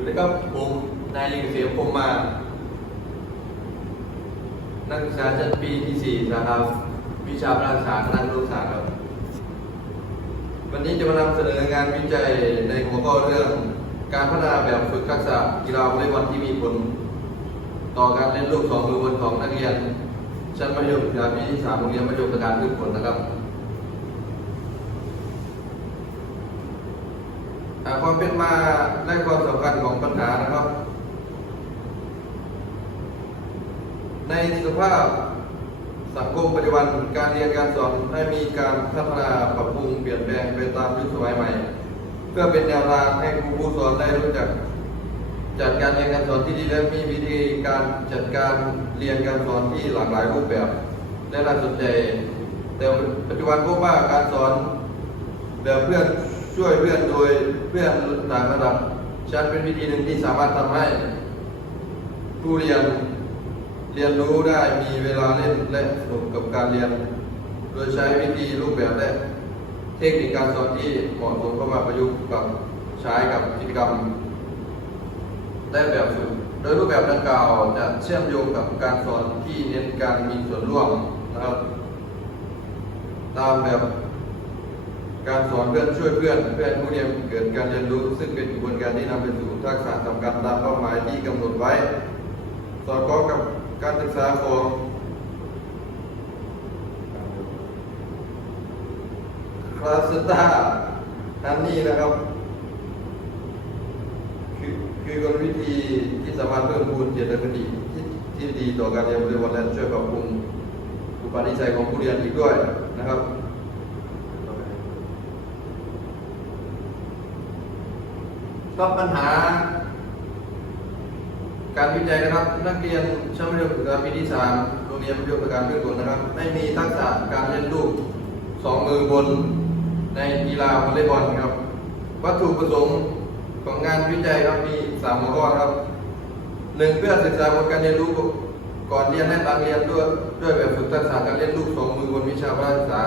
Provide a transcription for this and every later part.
วัสดีครับผมนายลิงเสียงผมมา นักศึกษาชั้นปีที่สี่นะครับวิชาภาษาคณะครุศาสตร์ครับ วันนี้จะมานำเสนองานวิจัยในหัวข้อเรื่อง การพัฒนาแบบฝึกทักษะกีฬาวอลเลย์บอลที่มีผล ต่อการเล่นลูกสองมือบนของนักเรียนชั้นมัธยมศึกษาปีที่สามโรงเรียนมัธยมศึกษาพืชผลนะครับ อ่า ความเป็นมาและความสำคัญของปัญหานะครับ ในสภาพสังคมปัจจุบันการเรียนการสอนได้มีการพัฒนาปรับปรุงเปลี่ยนแปลงไปตามยุคสมัยใหม่ เพื่อเป็นแนวทางให้ครูผู้สอนได้รู้จัก จัดการเรียนการสอนที่ดีและมีวิธีการจัดการเรียนการสอนที่หลากหลายรูปแบบ และน่าสนใจ แต่ปัจจุบันพบว่าการสอนแบบเพื่อนช่วยเพื่อนโดย เพื่อต่างระดับชั้นเป็นวิธีหนึ่งที่สามารถทำให้ ผู้เรียนเรียนรู้ได้มีเวลาเล่นและสนุกกับการเรียน โดยใช้วิธีรูปแบบและเทคนิคการสอนที่เหมาะสมเข้ามาประยุกต์กับใช้กับกิจกรรมได้แบบฝึกโดยรูปแบบดังกล่าวจะเชื่อมโยงกับการสอนที่เน้นการมีส่วนร่วมนะครับตามแบบ การสอนเพื่อนช่วยเพื่อนเพื่อให้ผู้เรียนเกิดการเรียนรู้ ซึ่งเป็นกระบวนการที่นำไปสู่ทักษะสำคัญตามเป้าหมายที่กำหนดไว้ สอดคล้องกับการศึกษาของคลาสตาอันนี้นะครับ คือคือกลวิธีที่สามารถเพิ่มพูนเจตคติที่ที่ดีต่อการเรียนรู้และช่วยปรับปรุงอุปนิสัยของผู้เรียนอีกด้วยนะครับ ก็ปัญหา การวิจัยนะครับ นักเรียนชั้นมัธยมศึกษาปีที่สามโรงเรียนมัธยมศึกษาพืชผลนะครับ ไม่มีทักษะการเล่นลูกสองมือบนในกีฬาวอลเลย์บอลครับ วัตถุประสงค์ของงานวิจัยครับมีสามหัวข้อครับหนึ่งเพื่อศึกษาผลการเรียนรู้ก่อนเรียนและหลังเรียนด้วยด้วยแบบฝึกทักษะการเล่นลูกสองมือบนวิชาภาษา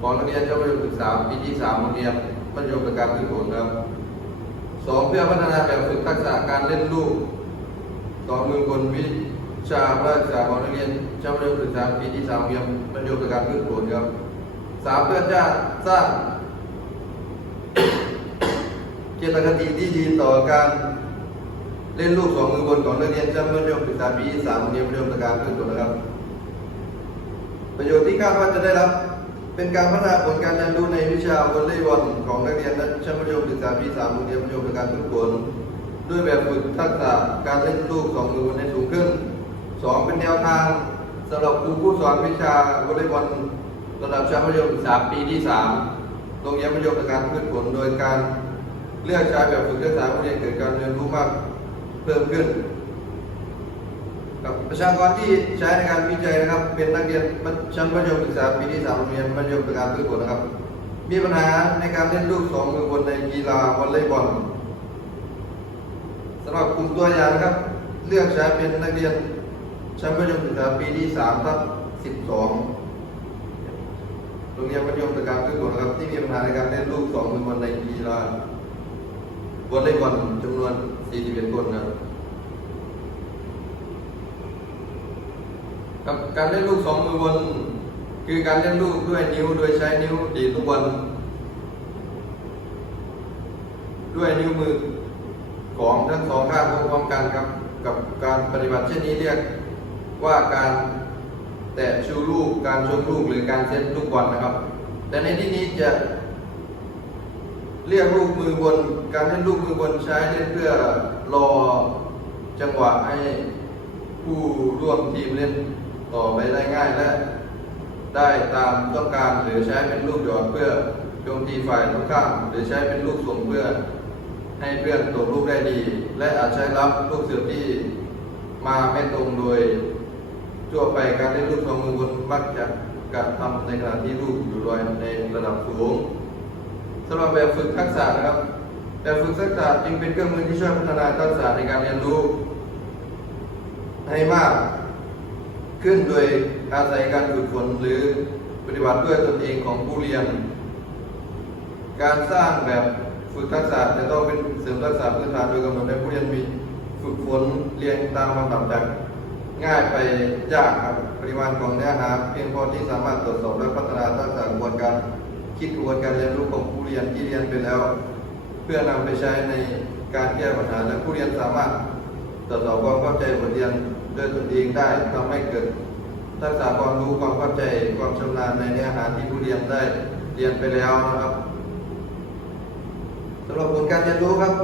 ของนักเรียนชั้นมัธยมศึกษาปีที่สามโรงเรียนมัธยมศึกษาพืชผลครับ สองเพื่อพัฒนาแบบฝึกทักษะการเล่นลูกสองมือบนวิชาภาษาของนักเรียนชั้นมัธยมศึกษาปีที่สามเรียนมัธยมศึกษาพืชผลครับสามเพื่อจะสร้างเจตคติที่ดีต่อการเล่นลูกสองมือบนของนักเรียนชั้นมัธยมศึกษาปีที่สามเรียนมัธยมศึกษาขึ้นตัวนะครับ ประโยชน์ที่คาดว่าจะได้รับ เป็นการพัฒนาผลการเรียนรู้ในวิชาวอลเลย์บอลของนักเรียนชั้นมัธยมศึกษาปีสามโรงเรียนมัธยมศึกษาขึ้นผลด้วยแบบฝึกทักษะการเล่นลูกสองมือบนสูงขึ้นสองเป็นแนวทางสำหรับครูผู้สอนวิชาวอลเลย์บอลระดับชั้นมัธยมศึกษาปีที่สามโรงเรียนมัธยมศึกษาขึ้นผลโดยการเลือกใช้แบบฝึกทักษะผู้เรียนเกิดการเรียนรู้มากเพิ่มขึ้น กับประชากรที่ใช้ในการวิจัยนะครับ เป็นนักเรียนชั้นมัธยมศึกษาปีที่สามโรงเรียนมัธยมศึกษาพืชผลนนะครับ มีปัญหาในการเล่นลูกสองมือบนในกีฬาวอลเลย์บอลสำหรับกลุ่มตัวอย่างนะครับ เลือกใช้เป็นนักเรียนชั้นมัธยมศึกษาปีที่สามทับสิบสองโรงเรียนมัธยมศึกษาพืชผลนะครับที่มีปัญหาในการเล่นลูกสองมือบนในกีฬาวอลเลย์บอลจำนวน41คนนะครับ กับการเล่นลูกสองมือบน คือการเล่นลูกด้วยนิ้วโดยใช้นิ้วดีดลูกบอลด้วยนิ้วมือของทั้งสองข้างพร้อมกันครับ กับการปฏิบัติเช่นนี้เรียกว่าการแตะชูลูกการชกลูกหรือการเซตลูกบอลนะครับ แต่ในที่นี้จะเรียกลูกมือบน การเล่นลูกมือบนใช้เล่นเพื่อรอจังหวะให้ผู้ร่วมทีมเล่น ต่อไปได้ง่ายและได้ตามต้องการหรือใช้เป็นลูกหยอดเพื่อโจมตีฝ่ายตรงข้ามหรือใช้เป็นลูกส่งเพื่อ ให้เพื่อนตกลูกได้ดี และอาจใช้รับลูกเสือที่มาไม่ตรงโดยทั่วไปการเล่นลูกสองมือบนมักจะกระทำในขณะที่ลูกอยู่ลอยในระดับสูงสำหรับแบบฝึกทักษะนะครับ แบบฝึกทักษะจึงเป็นเครื่องมือที่ช่วยพัฒนาทักษะในการเรียนรู้ให้มาก ขึ้นโดยอาศัยการฝึกฝนหรือปฏิบัติด้วยตนเองของผู้เรียน การสร้างแบบฝึกทักษะจะต้องเป็นเสริมทักษะพื้นฐานโดยกำหนดให้ผู้เรียนมีฝึกฝนเรียนตามลำดับจากง่ายไปยากครับปริมาณของเนื้อหาเพียงพอที่สามารถตรวจสอบและพัฒนาทักษะกระบวนการคิดกระบวนการเรียนรู้ของผู้เรียนที่เรียนไปแล้ว เพื่อนำไปใช้ในการแก้ปัญหาและผู้เรียนสามารถตรวจสอบความเข้าใจบทเรียน ด้วยตนเองได้ทำให้เกิดทักษะความรู้ความเข้าใจความชำนาญในเนื้อหาที่ผู้เรียนได้เรียนไปแล้วนะครับสำหรับผลการเรียนรู้ครับ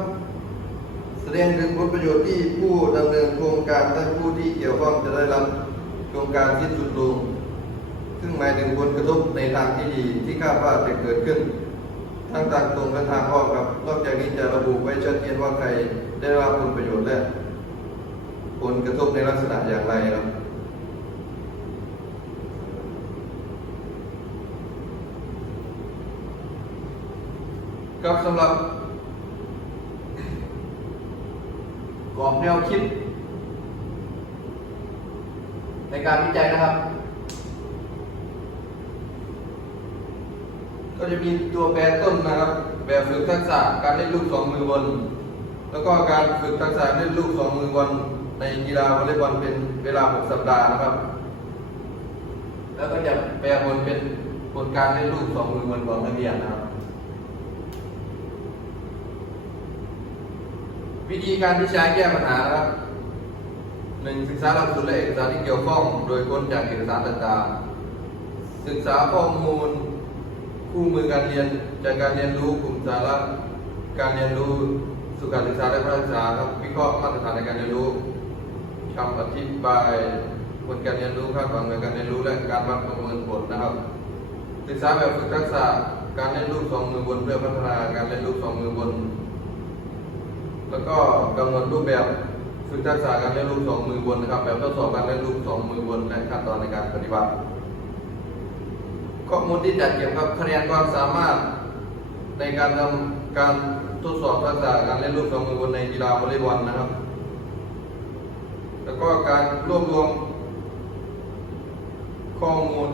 แสดงถึงผลประโยชน์ที่ผู้ดำเนินโครงการและผู้ที่เกี่ยวข้องจะได้รับโครงการที่สุดลง ซึ่งหมายถึงผลกระทบในทางที่ดีที่คาดว่าจะเกิดขึ้น ทั้งทางตรงและทางอ้อมครับ นอกจากนี้จะระบุไว้ชัดเจนว่าใครได้รับผลประโยชน์และ ผลกระทบในลักษณะอย่างไรครับครับสำหรับกรอบแนวคิด ในการวิจัยนะครับ ก็จะมีตัวแปรต้นนะครับ แบบฝึกทักษะการเล่นลูกสองมือบน แล้วก็การฝึกทักษะเล่นลูกสองมือบน ในกีฬาวอลเลย์บอลเป็นเวลา 6 สัปดาห์นะครับ แล้วก็จะแปลผลเป็นผลการเล่นลูกสองมือบนของนักเรียนนะครับ วิธีการที่ใช้แก้ปัญหานะครับหนึ่งศึกษาหลักสูตรและเอกสารที่เกี่ยวข้อง โดยค้นจากเอกสารต่างๆศึกษาข้อมูล คู่มือการเรียนจากการเรียนรู้กลุ่มสาระการเรียนรู้สุขศึกษาและพัฒนาครับวิเคราะห์มาตรฐานในการเรียนรู้ คำอธิบายผลการเรียนรู้คาดหวังในการเรียนรู้และการวัดประเมินผลนะครับ ศึกษาแบบฝึกทักษะการเล่นลูกสองมือบนเพื่อพัฒนาการเล่นลูกสองมือบน แล้วก็กำหนดรูปแบบฝึกทักษะการเล่นลูกสองมือบนนะครับแบบทดสอบการเล่นลูกสองมือบนและขั้นตอนในการปฏิบัติข้อมูลที่จัดเก็บครับคะแนนความสามารถในการทำการทดสอบทักษะการเล่นลูกสองมือบนในกีฬาวอลเลย์บอลนะครับ แล้วก็การรวบรวมข้อมูล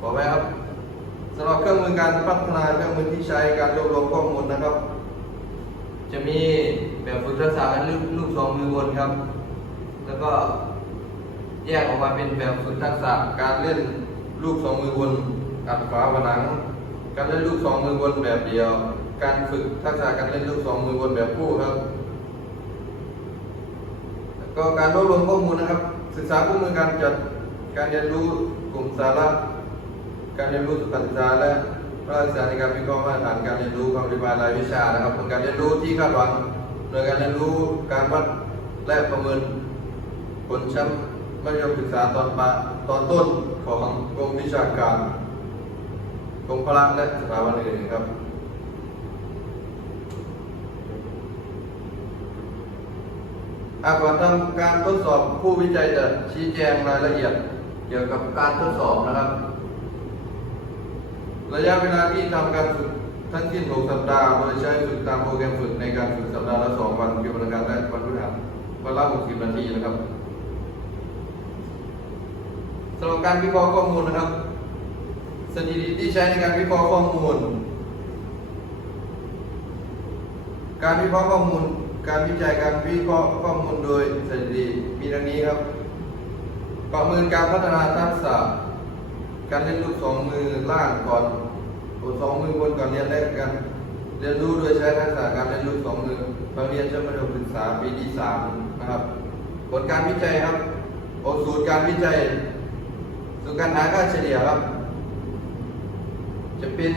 บอกไว้ครับสำหรับเครื่องมือการพัฒนาเครื่องมือที่ใช้การรวบรวมข้อมูลนะครับ จะมีแบบฝึกทักษะการเล่นลูกสองมือบนครับ แล้วก็แยกออกมาเป็นแบบฝึกทักษะการเล่นลูกสองมือบนอัดฝาผนัง การเล่นลูกสองมือบนแบบเดียว การฝึกทักษะการเล่นลูกสองมือบนแบบคู่ครับ ก็การรวบรวมข้อมูลนะครับ ศึกษาคู่มือการจัดการเรียนรู้กลุ่มสาระ การเรียนรู้สุขศึกษาและภาคศึกษาในการวิเคราะห์มาตรฐานการเรียนรู้ความปฏิบัติรายวิชานะครับผลการเรียนรู้ที่คาดหวังโดยการเรียนรู้การวัดและประเมินผลชั้นมัธยมศึกษาตอนปตอนต้นของกรมวิชาการกรมพละและสถาบันอื่นๆครับ อา ก่อนทำการทดสอบผู้วิจัยจะชี้แจงรายละเอียด เกี่ยวกับการทดสอบนะครับ ระยะเวลาที่ทำการฝึกทั้งสิ้น6สัปดาห์โดยใช้ฝึกตามโปรแกรมฝึกในการฝึกสัปดาห์ละ2วันคือวันอังคารและวันพฤหัสวันละ60นาทีนะครับสำหรับการวิเคราะห์ข้อมูลนะครับสถิติที่ใช้ในการวิเคราะห์ข้อมูล การวิเคราะห์ข้อมูล การวิจัยการวิเคราะห์ข้อมูลโดยสถิติมีดังนี้ครับ ประเมินการพัฒนาทักษะ การเล่นลูกสองมือล่างก่อนสองมือบนก่อนเรียนแรกกันเรียนรู้โดยใช้ทักษะการเล่นลูกสองมือเราเรียนชั้นมัธยมศึกษาปีที่สามนะครับ ผลการวิจัยครับโอสูตรการวิจัย สูตรการหาค่าเฉลี่ยครับ จะเป็น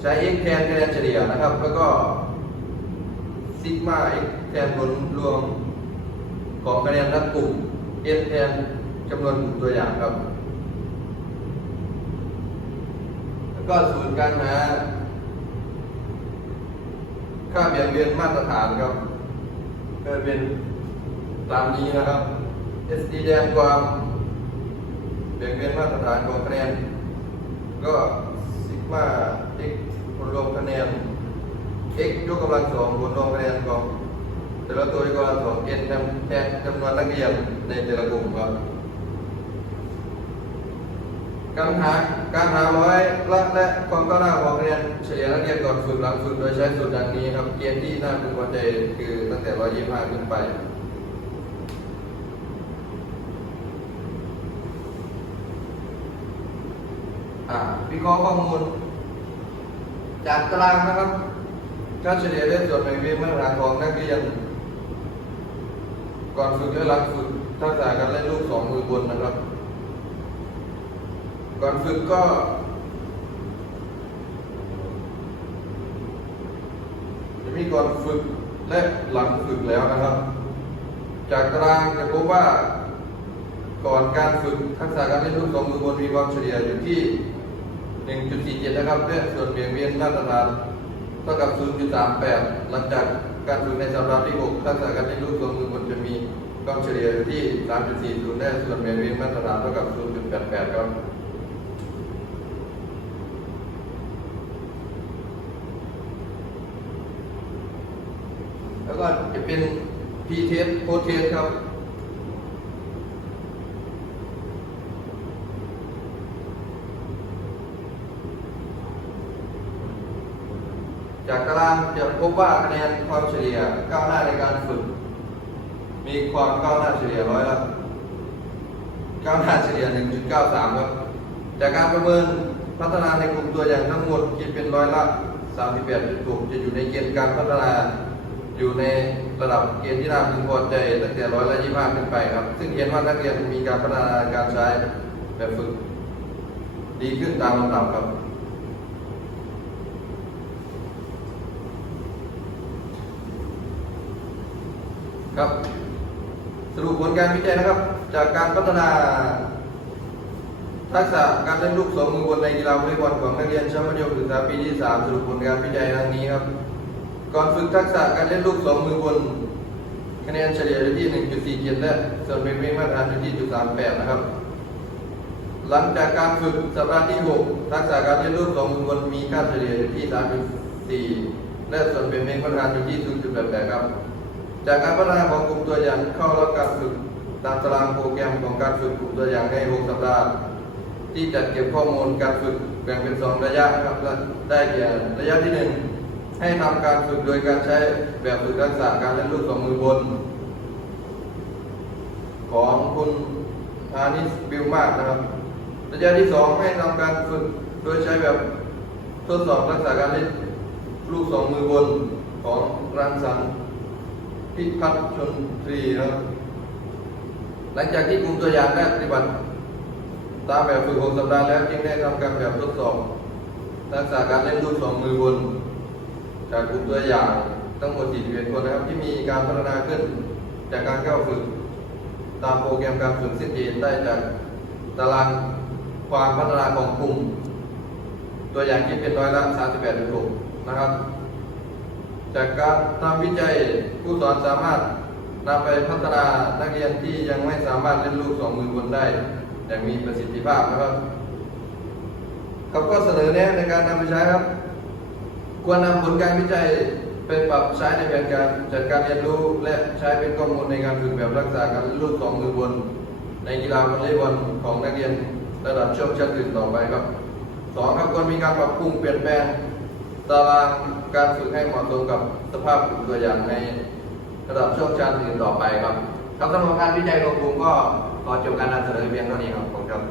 ใช้ x แทนคะแนนเฉลี่ยนะครับ แล้วก็ซิกมา x แทนผลรวมของคะแนนทั้งกลุ่ม s แทนจำนวนกลุ่มตัวอย่างครับ แล้วก็สูตรการหาค่าเบี่ยงเบนมาตรฐานครับก็เป็นตามนี้นะครับ s d แดนความเบี่ยงเบนมาตรฐานของคะแนนก็ซิกมา x รวมคะแนน x ยกกำลังสองผลรวมคะแนนของแต่ละตัวยกกำลังสอง n แทนแทนจำนวนนักเรียนในแต่ละกลุ่มครับการหาการหาร้อยละและความก้าวหน้าของเรียนเฉลี่ยนักเรียนก่อนฝึกหลังฝึกโดยใช้สูตรดังนี้ครับเกณฑ์ที่น่าพึงพอใจคือตั้งแต่ร้อยยี่สิบห้าขึ้นไปอ่าวิเคราะห์ข้อมูล จากตารางนะครับค่าเฉลี่ยได้ส่วนแบ่งเป็นมาตรฐานของนักเรียนก่อนฝึกและหลังฝึกทักษะการเล่นลูกสองมือบนนะครับ ก่อนฝึกก็จะมีก่อนฝึกและหลังฝึกแล้วนะครับ จากตารางจะพบว่าก่อนการฝึกทักษะการเล่นลูกสองมือบนมีความเฉลี่ยอยู่ที่ 1.47 นะครับและส่วนเบี่ยงเบนมาตรฐานเท่ากับ 0.38 หลังจากการฝึกในสัปดาห์ที่ 6 ทักษะการเล่นลูกสองมือบนจะมีความเฉลี่ยอยู่ที่ 3.40และส่วนเบี่ยงเบนมาตรฐานเท่ากับ 0.88 ครับแล้วก็จะเป็น P test post test ครับ จากตารางจะพบว่าคะแนนความเฉลี่ยก้าวหน้าในการฝึก มีความก้าวหน้าเฉลี่ยร้อยละก้าวหน้าเฉลี่ย 1.93 ครับ จากการประเมินพัฒนาในกลุ่มตัวอย่างทั้งหมดคิดเป็นร้อยละ 38.6จะอยู่ในเกณฑ์การพัฒนาอยู่ในระดับเกณฑ์ที่น่าพึงพอใจตั้งแต่ร้อยละ25ขึ้นไปครับ ซึ่งเห็นว่านักเรียนมีการพัฒนาการใช้แบบฝึก ดีขึ้นตามลำดับครับ ครับ สรุปผลการวิจัยนะครับ จากการพัฒนา ทักษะการเล่นลูกสองมือบนในกีฬาวอลเลย์บอลของนักเรียนชั้นมัธยมศึกษาปีที่3สรุปผลการวิจัยดังนี้ครับ ก่อนฝึกทักษะการเล่นลูกสองมือบนคะแนนเฉลี่ยอยู่ที่ 1.47 และส่วนเป็นเมฆมาตรฐานอยู่ที่0.38 นะครับ หลังจากการฝึกสัปดาห์ที่ 6 ทักษะการเล่นลูกสองมือบนมีค่าเฉลี่ยอยู่ที่ 3.4 และส่วนเป็นเมฆมาตรฐานอยู่ที่ 0.88 ครับ จากการพัฒนาของกลุ่มตัวอย่างเข้ารับการฝึกตามตารางโปรแกรมของการฝึกกลุ่มตัวอย่างใน 6 สัปดาห์ ที่จัดเก็บข้อมูลการฝึกแบ่งเป็น 2 ระยะนะครับและได้แก่ระยะที่ 1 ให้ทำการฝึกโดยการใช้แบบฝึกทักษะการเล่นลูกสองมือบน ของคุณอานิสบิลมากนะครับ ระยะที่ 2 ให้ทำการฝึกโดยใช้แบบทดสอบทักษะการเล่นลูกสองมือบนของรังสรรค์ พิพัฒน์ชนตรีนะครับหลังจากที่กลุ่มตัวอย่างได้ปฏิบัติ ตามแบบฝึกหกสัปดาห์แล้วจึงได้ทำการแบบทดสอบทักษะการเล่นลูกสองมือบน จากกลุ่มตัวอย่างทั้งหมด41คนนะครับ ที่มีการพัฒนาขึ้นจากการเข้าฝึก ตามโปรแกรมการฝึกเส้นเนได้จากตารางความพัฒนาของกลุ่ม ตัวอย่างคิดเป็นร้อยละ38.6นะครับ จากการทำวิจัยผู้สอนสามารถนำไปพัฒนานักเรียนที่ยังไม่สามารถเล่นลูกสองมือบนได้ อย่างมีประสิทธิภาพนะครับเขาก็เสนอแนะในการนำไปใช้ครับ ควรนำผลการวิจัยไปปรับใช้ในแผนการจัดการเรียนรู้และใช้เป็นข้อมูลในการฝึกแบบรักษาการเล่นลูกสองมือบน ในกีฬาวอลเลย์บอลของนักเรียนระดับช่วงชั้นอื่นต่อไปครับสองครับควรมีการปรับปรุงเปลี่ยนแปลงตาราง การฝึกให้เหมาะสมกับสภาพกลุ่มตัวอย่างในระดับช่วงชั้นอื่นต่อไปครับครับสำหรับงารวิจัยของผมก็ขอจบการนำเสนอเพียงเท่านี้ครับผมครับ